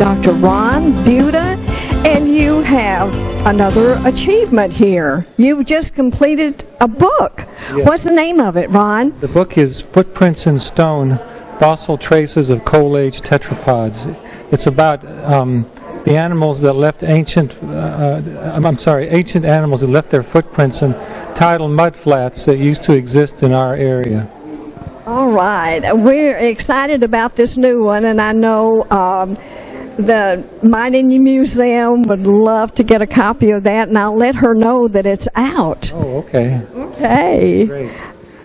Dr. Ron Buda, and you have another achievement here. You've just completed a book. Yes. What's the name of it, Ron? The book is Footprints in Stone, Fossil Traces of Coal-Age Tetrapods. It's about the animals that left ancient animals that left their footprints in tidal mudflats that used to exist in our area. All right. We're excited about this new one, and I know the Mining Museum would love to get a copy of that, and I'll let her know that it's out. Oh, okay. Okay. Great.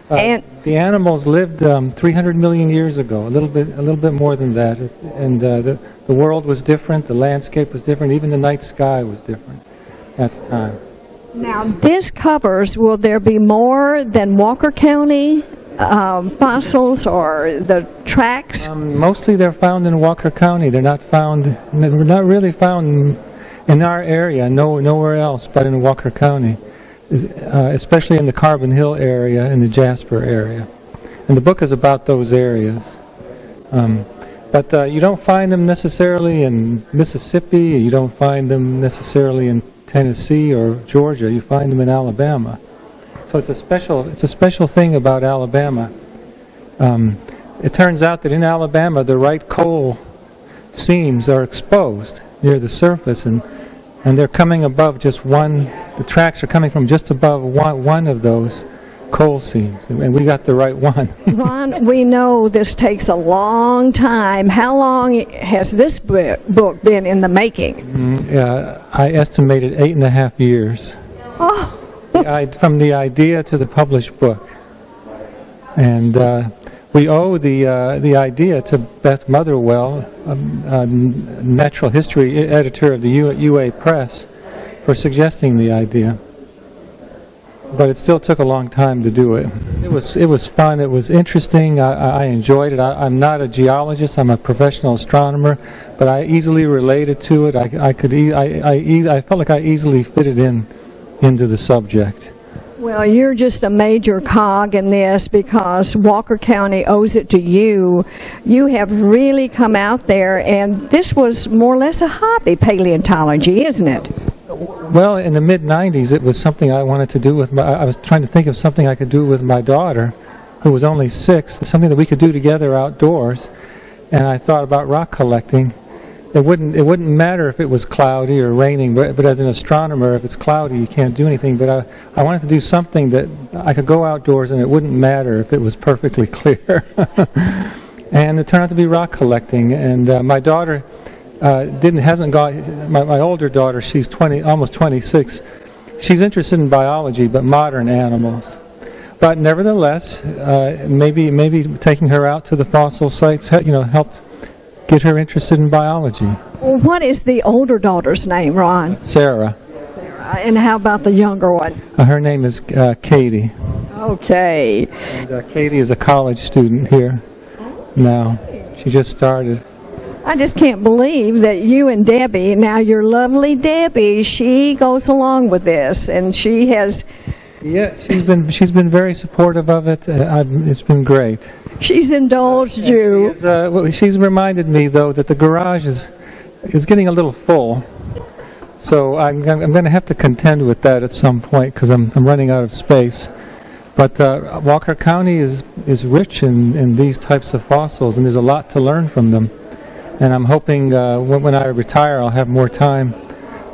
And the animals lived 300 million years ago, a little bit more than that, and the world was different, the landscape was different, even the night sky was different at the time. now this covers, will there be more than Walker County fossils or the tracks? Mostly they're found in Walker County. They're not really found in our area, nowhere else but in Walker County, especially in the Carbon Hill area and the Jasper area. And the book is about those areas. But you don't find them necessarily in Mississippi. You don't find them necessarily in Tennessee or Georgia. You find them in Alabama. So it's a special thing about Alabama. It turns out that in Alabama, the right coal seams are exposed near the surface, and they're coming above just one. The tracks are coming from just above one of those coal seams, and we got the right one. Ron, we know this takes a long time. How long has this book been in the making? I estimated 8.5 years. Oh. From the idea to the published book. And we owe the idea to Beth Motherwell, natural history editor of the UA Press, for suggesting the idea. But it still took a long time to do it. It was fun. It was interesting. I enjoyed it. I'm not a geologist. I'm a professional astronomer, but I easily related to it. I felt like I easily fitted into the subject. Well, you're just a major cog in this because Walker County owes it to you. You have really come out there, and this was more or less a hobby, paleontology, isn't it? Well, in the mid-'90s, it was something I wanted to do with I was trying to think of something I could do with my daughter, who was only 6, something that we could do together outdoors, and I thought about rock collecting. It wouldn't matter if it was cloudy or raining, but as an astronomer, if it's cloudy, you can't do anything. But I wanted to do something that I could go outdoors and it wouldn't matter if it was perfectly clear. And it turned out to be rock collecting. And my daughter hasn't gone. My older daughter, she's almost 26. She's interested in biology, but modern animals. But nevertheless, maybe taking her out to the fossil sites, helped get her interested in biology. Well, what is the older daughter's name, Ron? Sarah. And how about the younger one? Her name is Katie. Okay. And Katie is a college student here now. She just started. I just can't believe that you and Debbie, now your lovely Debbie, she goes along with this, and she has... Yeah, she's been very supportive of it. It's been great. She's indulged you. She's reminded me, though, that the garage is getting a little full. So I'm going to have to contend with that at some point because I'm running out of space. But Walker County is rich in these types of fossils, and there's a lot to learn from them. And I'm hoping when I retire, I'll have more time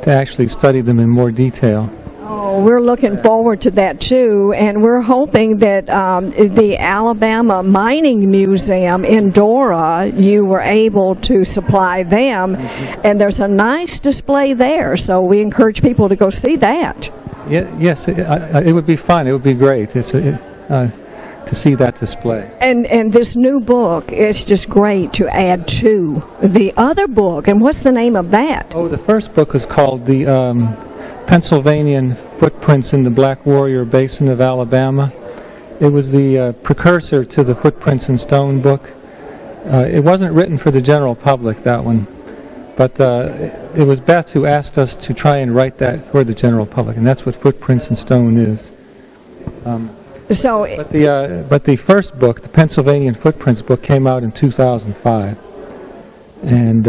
to actually study them in more detail. Oh, we're looking forward to that too, and we're hoping that the Alabama Mining Museum in Dora, you were able to supply them, and there's a nice display there, so we encourage people to go see that. Yes, it would be fun. It would be great to see that display. And this new book, it's just great to add to the other book. And what's the name of that? Oh, the first book is called the Pennsylvanian Footprints in the Black Warrior Basin of Alabama. It was the precursor to the Footprints in Stone book. It wasn't written for the general public, that one, but it was Beth who asked us to try and write that for the general public, and that's what Footprints in Stone is. But the first book, the Pennsylvanian Footprints book, came out in 2005, and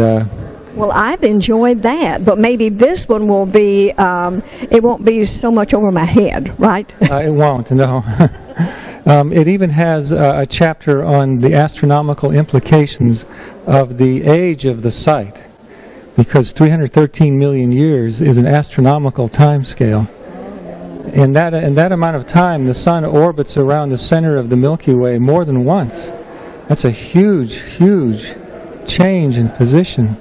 Well, I've enjoyed that, but maybe this one will be, it won't be so much over my head, right? It won't, no. It even has a chapter on the astronomical implications of the age of the site, because 313 million years is an astronomical time scale. In that amount of time, the sun orbits around the center of the Milky Way more than once. That's a huge, huge change in position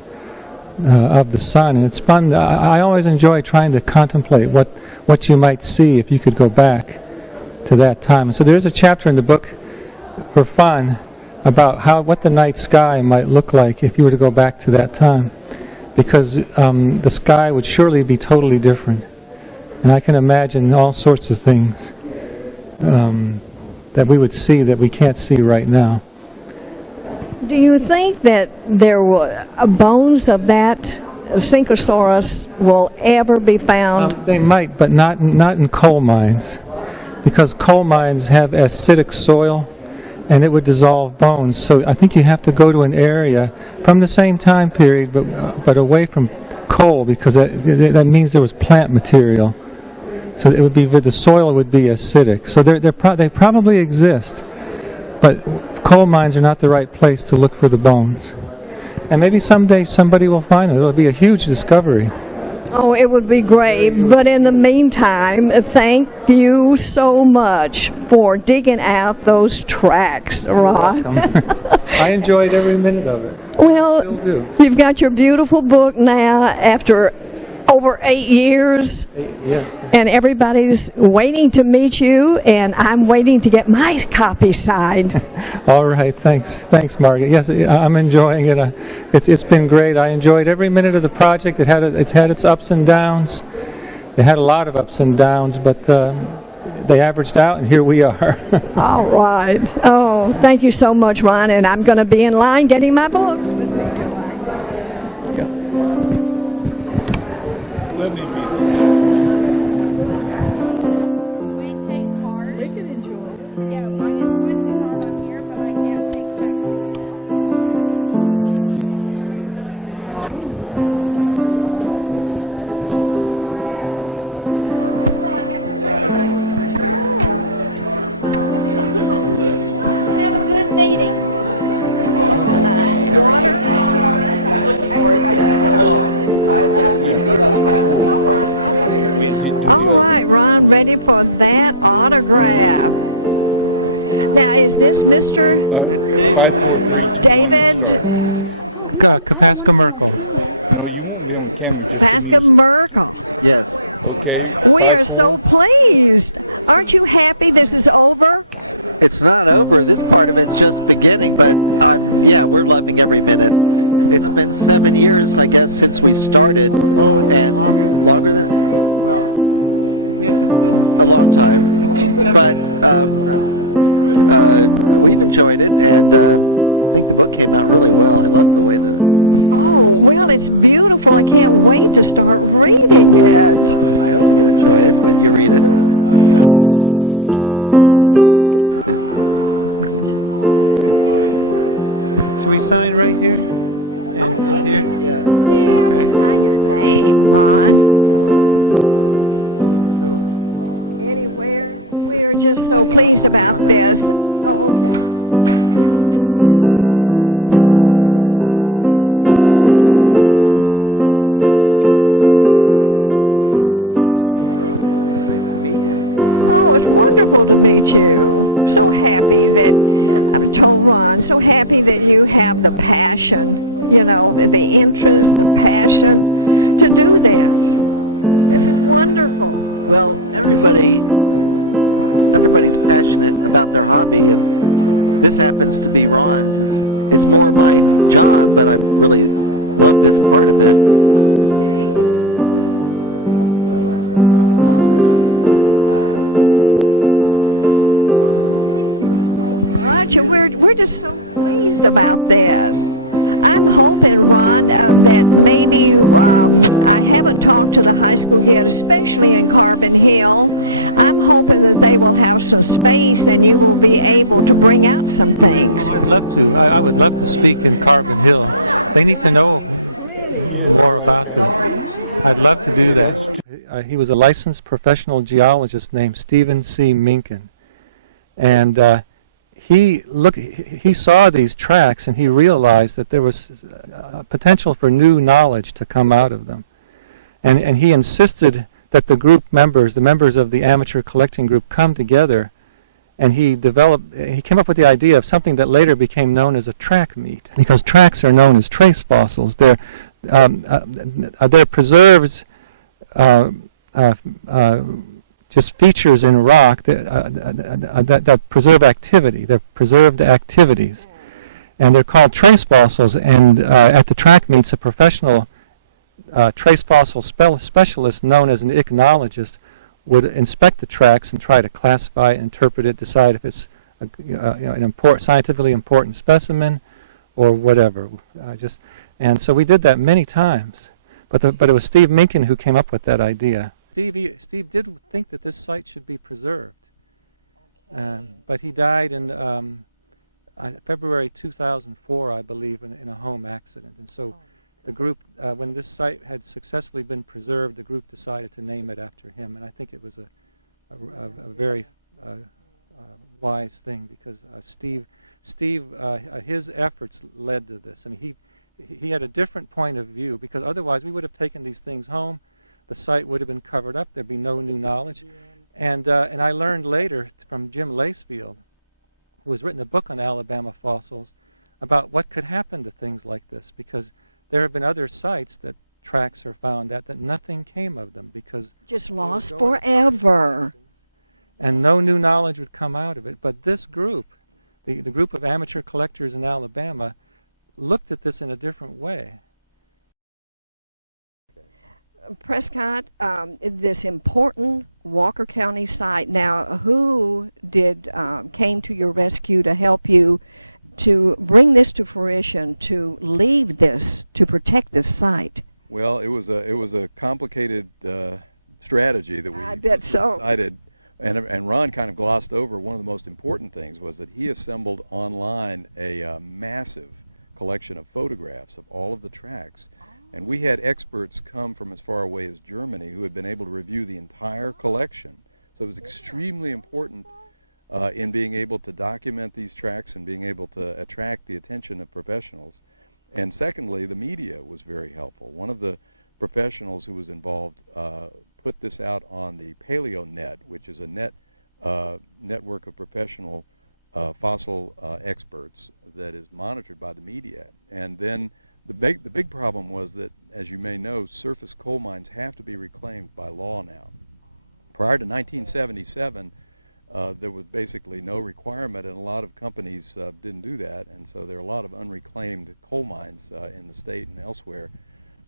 of the sun, and it's fun. I always enjoy trying to contemplate what you might see if you could go back to that time. So there's a chapter in the book for fun about what the night sky might look like if you were to go back to that time, because the sky would surely be totally different. And I can imagine all sorts of things that we would see that we can't see right now. Do you think that there were bones of that Syncosaurus will ever be found? They might, but not in coal mines, because coal mines have acidic soil, and it would dissolve bones. So I think you have to go to an area from the same time period, but away from coal, because that means there was plant material. So it would be, the soil would be acidic. So they probably exist, but coal mines are not the right place to look for the bones. And maybe someday somebody will find them. It'll be a huge discovery. Oh, it would be great. But in the meantime, thank you so much for digging out those tracks, Ron. I enjoyed every minute of it. Well, Still do. You've got your beautiful book now after over 8 years. Yes. And everybody's waiting to meet you, and I'm waiting to get my copy signed. All right, thanks, Margaret. Yes, I'm enjoying it. It's been great. I enjoyed every minute of the project. It's had its ups and downs. It had a lot of ups and downs, but they averaged out, and here we are. All right. Oh, thank you so much, Ron, and I'm going to be in line getting my books. All right, Ron, ready for that autograph. Now, is this Mr. David Kapaska Merkel. Pasca Merkel? Yes. We are so pleased. Aren't you happy this is over? It's not over. This part of it's just beginning, but we're loving every minute. It's been 7 years, I guess, since we started, and longer than a long time. But we've enjoyed it, and I think the book came out really well. I love the way Oh, well, it's beautiful. I can't wait to start reading it. I hope you enjoy it when you read it. Should we sign right here? And here? Yeah. Just sign your name, Ron. Anywhere. We are just so pleased about this. Oh, okay. It's wonderful to meet you. So happy that, I've told Ron, so happy that you have the passion, the interest, the passion to do this. This is wonderful. Well, everybody's passionate about their hobby, and this happens to be Ron's. It's more my job, but I really love this part of it. We're just so pleased about this. I'm hoping, Ron, that maybe I haven't talked to the high school yet, especially in Carbon Hill. I'm hoping that they will have some space and you will be able to bring out some things. I'd love to. I would love to speak in Carbon Hill. They need to know more about this. I'd love to do that. He was a licensed professional geologist named Stephen C. Minkin, and he saw these tracks and he realized that there was potential for new knowledge to come out of them, and he insisted that the group members, the members of the amateur collecting group, come together, and he came up with the idea of something that later became known as a track meet, because tracks are known as trace fossils. They're preserved just features in rock that preserve activity. They're preserved activities, and they're called trace fossils. And at the track meets, a professional trace fossil specialist known as an ichnologist would inspect the tracks and try to classify, interpret it, decide if it's an scientifically important specimen or whatever. And so we did that many times. But it was Steve Minkin who came up with that idea. Steve did think that this site should be preserved, but he died in February 2004, I believe, in a home accident. And so the group, when this site had successfully been preserved, the group decided to name it after him. And I think it was a very wise thing, because Steve, his efforts led to this. I mean, he had a different point of view, because otherwise we would have taken these things home. The site would have been covered up. There'd be no new knowledge. And I learned later from Jim Lacefield, who has written a book on Alabama fossils, about what could happen to things like this, because there have been other sites that tracks are found at that nothing came of them, because just lost forever. And no new knowledge would come out of it. But this group, the group of amateur collectors in Alabama, looked at this in a different way. Prescott, this important Walker County site. Now, who came to your rescue to help you to bring this to fruition, to leave this, to protect this site? Well, it was a complicated strategy that we decided, and Ron kind of glossed over. One of the most important things was that he assembled online a massive collection of photographs of all of the tracks. And we had experts come from as far away as Germany who had been able to review the entire collection. So it was extremely important in being able to document these tracks and being able to attract the attention of professionals. And secondly, the media was very helpful. One of the professionals who was involved put this out on the PaleoNet, which is a network of professional fossil experts that is monitored by the media. And then the big problem was that, as you may know, surface coal mines have to be reclaimed by law now. Prior to 1977, there was basically no requirement, and a lot of companies didn't do that, and so there are a lot of unreclaimed coal mines in the state and elsewhere.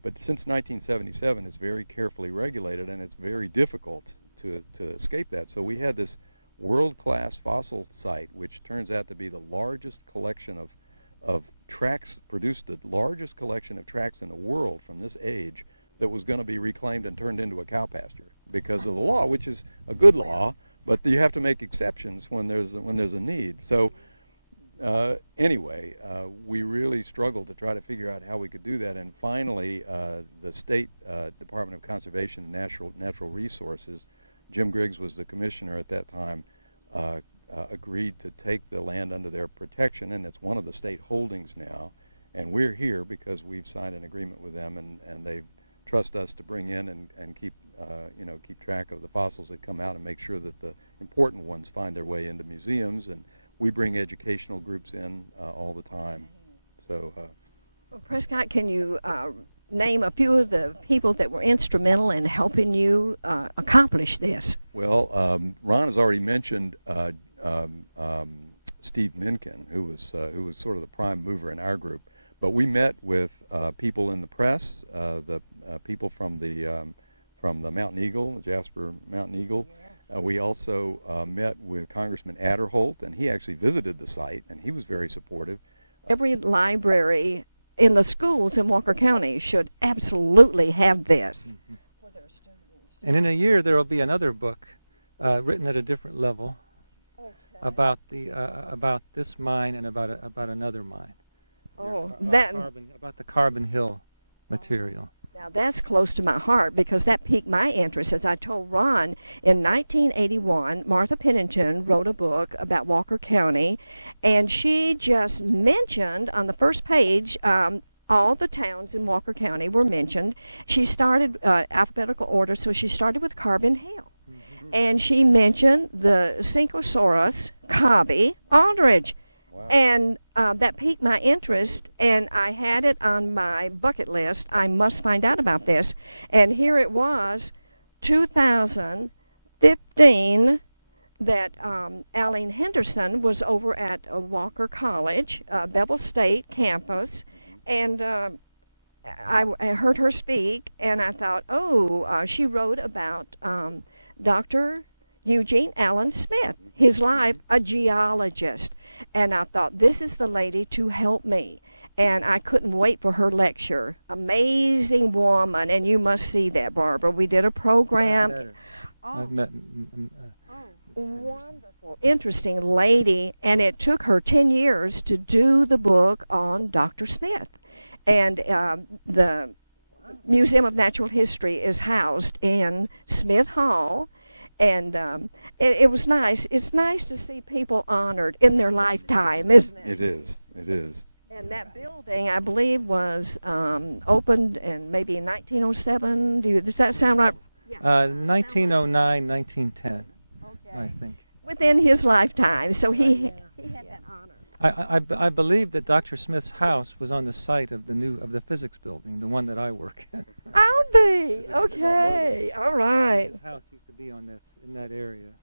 But since 1977, it's very carefully regulated, and it's very difficult to escape that. So we had this world-class fossil site, which turns out to be the largest collection of tracks, produced the largest collection of tracks in the world from this age, that was going to be reclaimed and turned into a cow pasture because of the law, which is a good law, but you have to make exceptions when there's a need. So anyway, we really struggled to try to figure out how we could do that, and finally the State Department of Conservation and Natural Resources, Jim Griggs was the commissioner at that time, agreed to take the land under their protection, and it's one of the state holdings now. And we're here because we've signed an agreement with them, and they trust us to bring in and keep track of the fossils that come out and make sure that the important ones find their way into museums. And we bring educational groups in all the time. So, well, Prescott, can you name a few of the people that were instrumental in helping you accomplish this? Well, Ron has already mentioned Steve Minkin, who was sort of the prime mover in our group. But we met with people in the press, the people from the Mountain Eagle, the Jasper Mountain Eagle. Yes. We also met with Congressman Adderholt, and he actually visited the site, and he was very supportive. Every library in the schools in Walker County should absolutely have this for their students. And in a year, there will be another book written at a different level about this mine and about another mine. Oh, about the Carbon Hill material. Now that's close to my heart because that piqued my interest. As I told Ron, in 1981, Martha Pennington wrote a book about Walker County, and she just mentioned on the first page all the towns in Walker County were mentioned. She started alphabetical order, so she started with Carbon Hill. And she mentioned the Cincosaurus, Cobby, Aldrich. Wow. And that piqued my interest, and I had it on my bucket list. I must find out about this. And here it was, 2015, that Aline Henderson was over at Walker College, Bevel State campus, and I heard her speak, and I thought, she wrote about Dr. Eugene Allen Smith, his life, a geologist. And I thought, this is the lady to help me. And I couldn't wait for her lecture. Amazing woman, and you must see that, Barbara. We did a program. I've met wonderful, interesting lady, and it took her 10 years to do the book on Dr. Smith. And the Museum of Natural History is housed in Smith Hall. And it was nice. It's nice to see people honored in their lifetime, isn't it? It is. It is. And that building, I believe, was opened in maybe 1907. Does that sound right? 1909, 1910, okay. I think. Within his lifetime, so he had that honor. I believe that Dr. Smith's house was on the site of the physics building, the one that I work in. I'll be okay. All right. His house used to be in that area.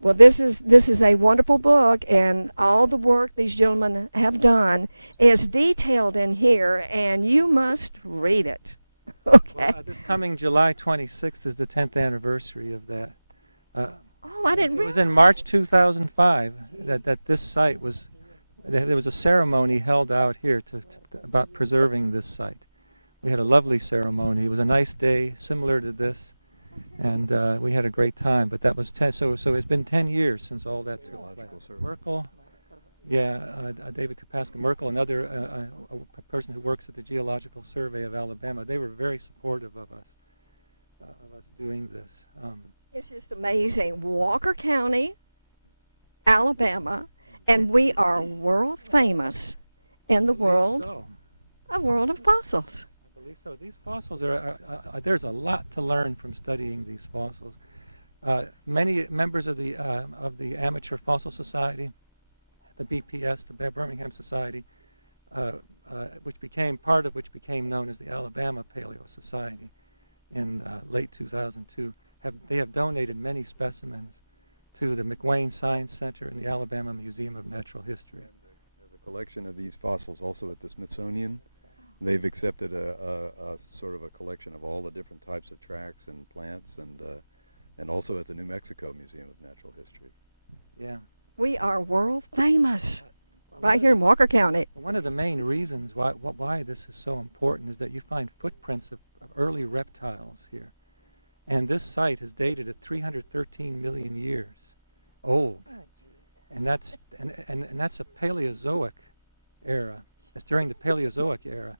Well, this is a wonderful book, and all the work these gentlemen have done is detailed in here, and you must read it. Okay. Well, this coming July 26th is the 10th anniversary of that. I didn't realize. It was in March 2005 that this site was. There was a ceremony held out here about preserving this site. We had a lovely ceremony. It was a nice day, similar to this, and we had a great time. But that was so it's been 10 years since all that took place. Merkel, David Kapaska Merkel, another a person who works at the Geological Survey of Alabama. They were very supportive of us doing this. It's just amazing. Walker County, Alabama. And we are world famous in the world, a world of fossils. I believe so. These fossils there's a lot to learn from studying these fossils. Many members of the Amateur Fossil Society, the BPS, the Birmingham Society, which became known as the Alabama Paleo Society in late 2002, they have donated many specimens to the McWane Science Center and the Alabama Museum of Natural History. There's a collection of these fossils also at the Smithsonian. They've accepted a sort of a collection of all the different types of tracks and plants, and also at the New Mexico Museum of Natural History. Yeah. We are world famous right here in Walker County. One of the main reasons why this is so important is that you find footprints of early reptiles here. And this site is dated at 313 million years old, and that's a Paleozoic era. It's during the Paleozoic era,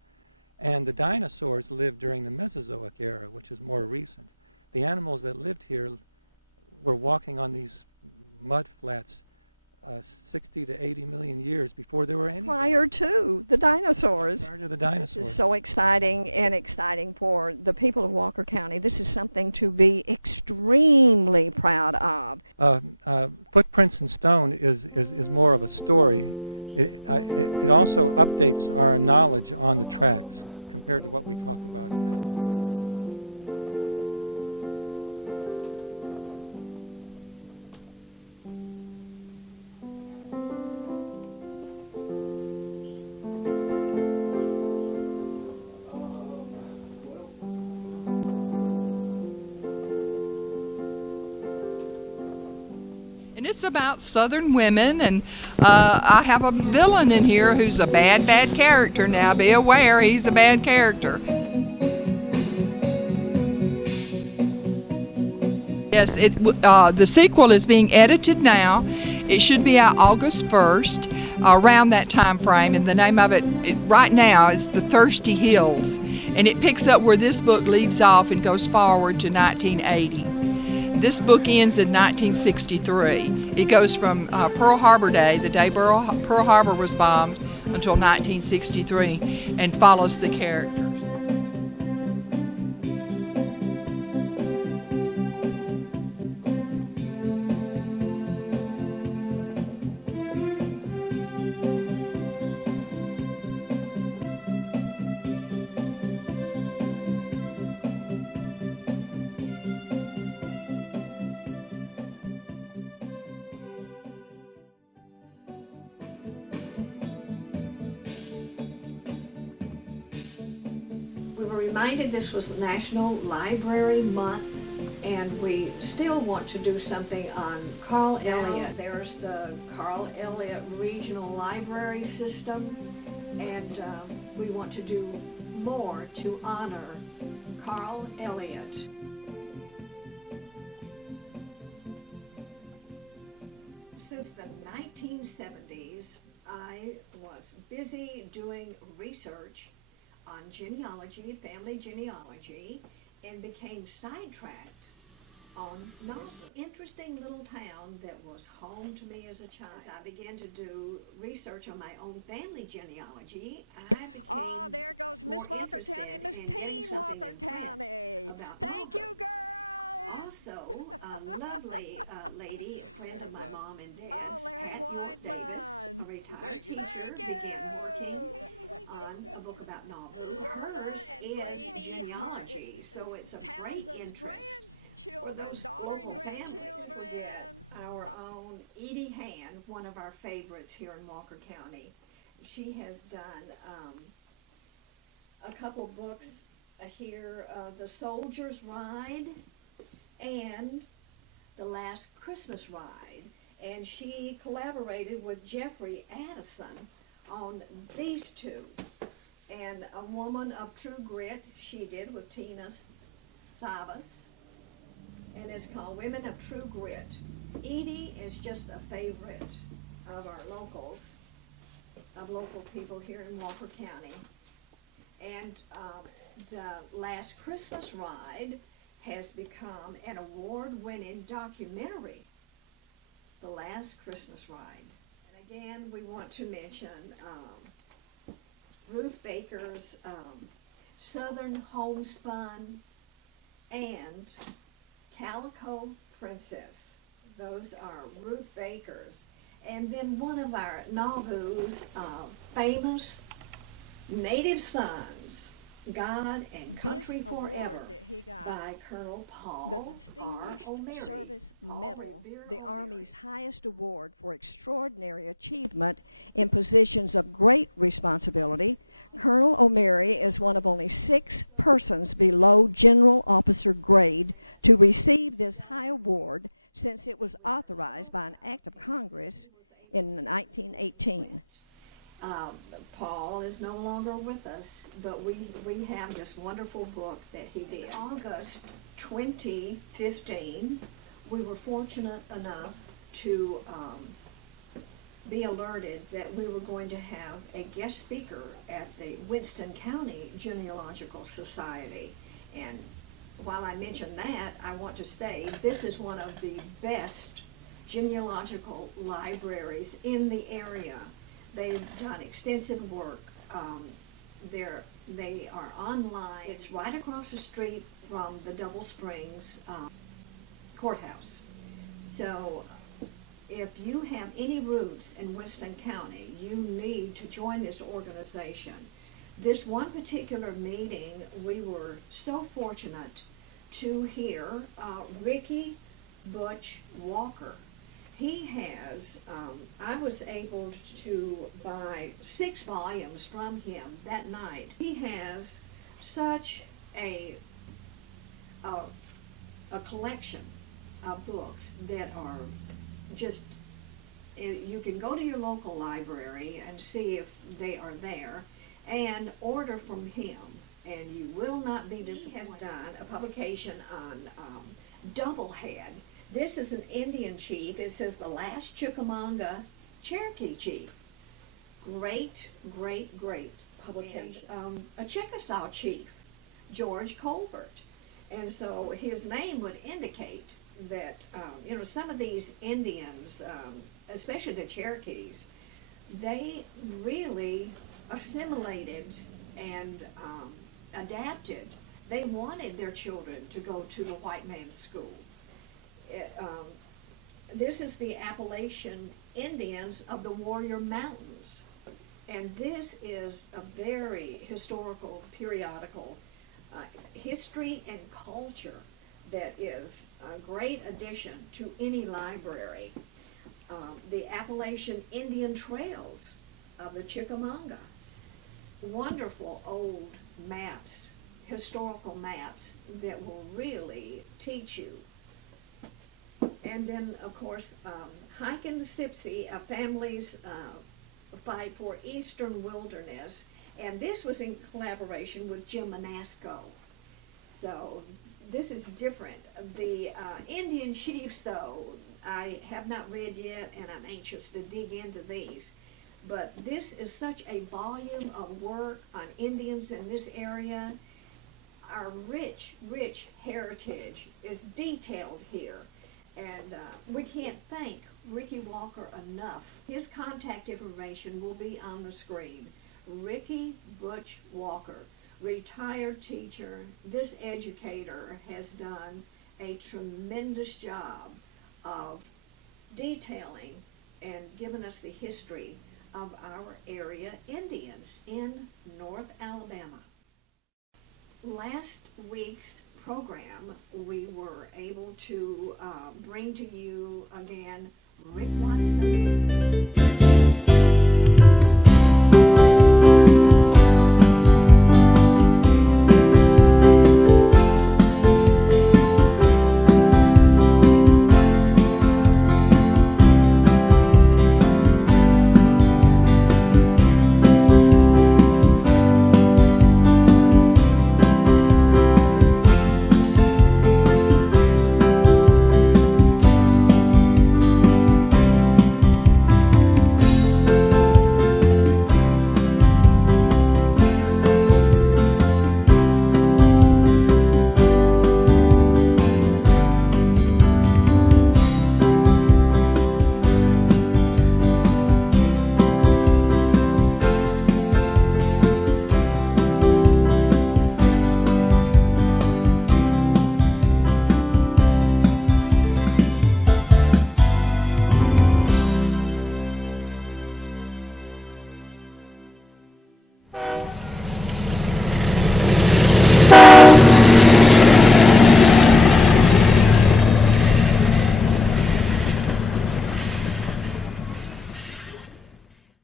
and the dinosaurs lived during the Mesozoic era, which is more recent. The animals that lived here were walking on these mud flats 60 to 80 million years before there were any. Prior to the dinosaurs. Prior to the dinosaurs. This is so exciting for the people of Walker County. This is something to be extremely proud of. Footprints in Stone is more of a story. It also updates our knowledge on the tracks compared to what we talk about in that one. And it's about Southern women, and I have a villain in here who's a bad character. Now be aware, he's a bad character. Yes, the sequel is being edited now. It should be out August 1st, around that time frame, and the name of it right now is The Thirsty Hills. And it picks up where this book leaves off and goes forward to 1980. This book ends in 1963. It goes from Pearl Harbor Day, the day Pearl Harbor was bombed, until 1963, and follows the characters. We were reminded this was National Library Month, and we still want to do something on Carl Elliott. There's the Carl Elliott Regional Library System, and we want to do more to honor Carl Elliott. Oh, there goes Miss Walker County and Miss Teen Walker County. Thank you, girls. Larry Weidman. Oh, Larry Weidman. Thank you. Thank you. Berta and Grady Townsend's grandchildren, daughter and grandchildren. This award that he got, the Distinguished Service Medal, the Army's highest award for extraordinary achievement in positions of great responsibility, Colonel O'Meary is one of only 6 persons below general officer grade to receive this high award since it was authorized by an act of Congress in 1918.